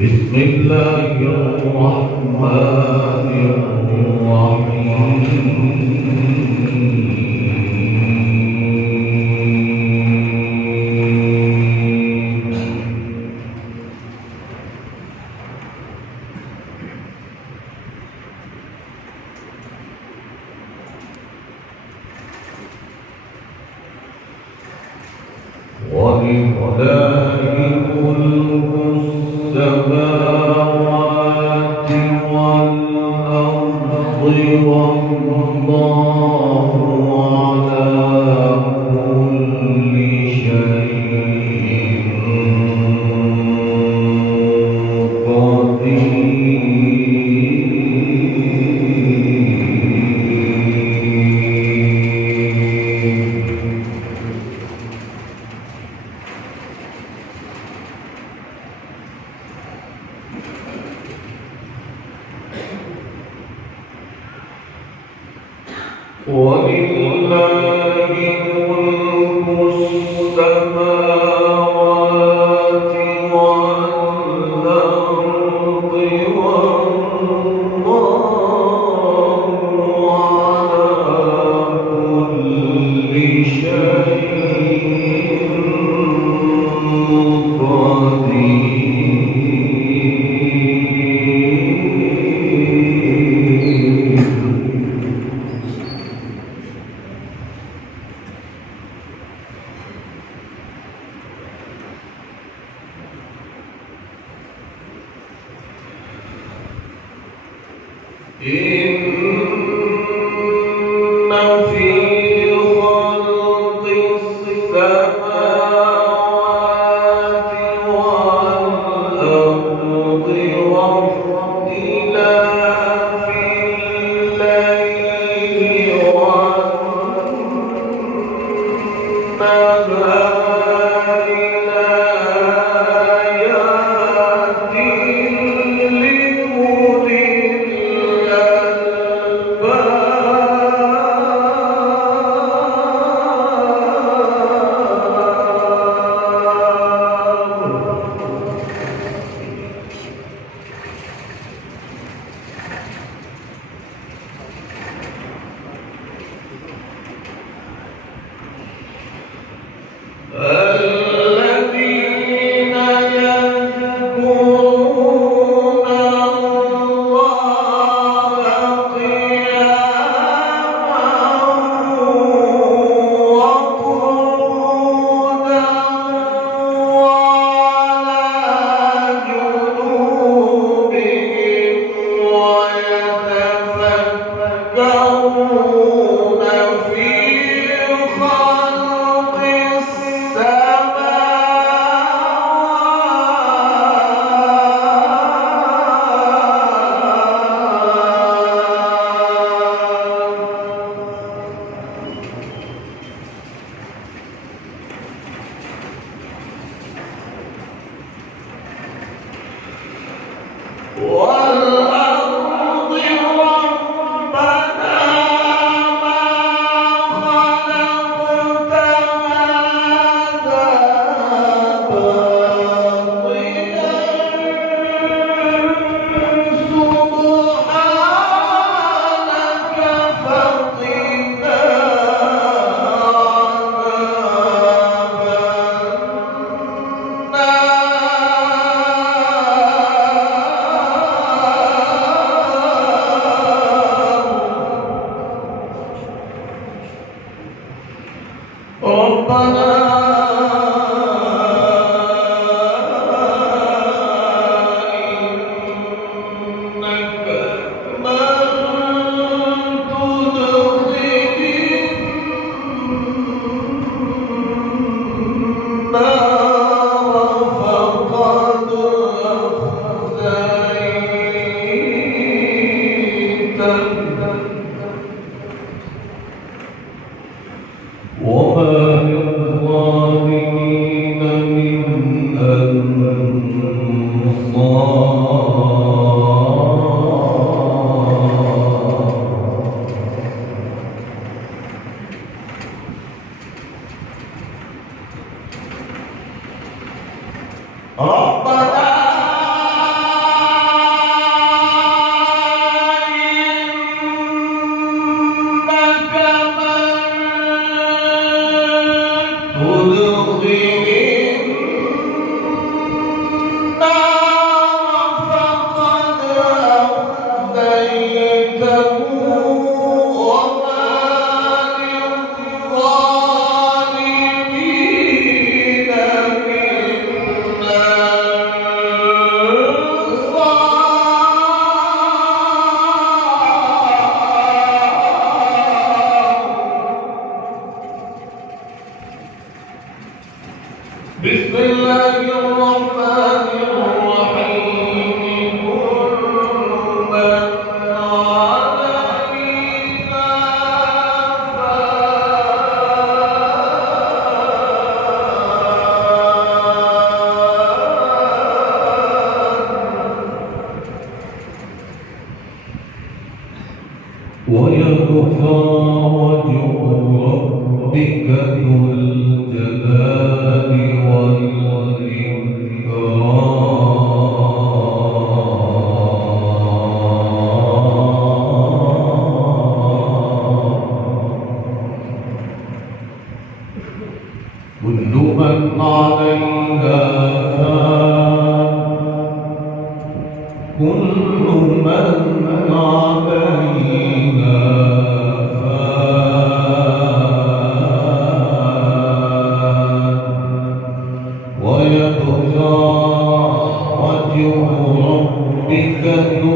بسم الله الرحمن الرحيم ولله ملك السماوات والأرض والله على كل شيء قدير ولله ملك السماوات والأرض والله على كل شيء إن في خلق السماوات والأرض واختلاف الليل والنهار لآيات لأولي الذين يذكرون الله قياما وقعودا وعلى جنوبهم ويتفكرون في خلق والأرض ربنا ما خلقت هذا باطلا سبحانك فقنا ربنا إنك من تدخل النار فقد أخزيته وما للظالمين من أنصار ويبقى وجه ربك ذو الجلال والإكرام. كل من عليها فان، كل من عليها فان، ويبقى وجه ربك ذو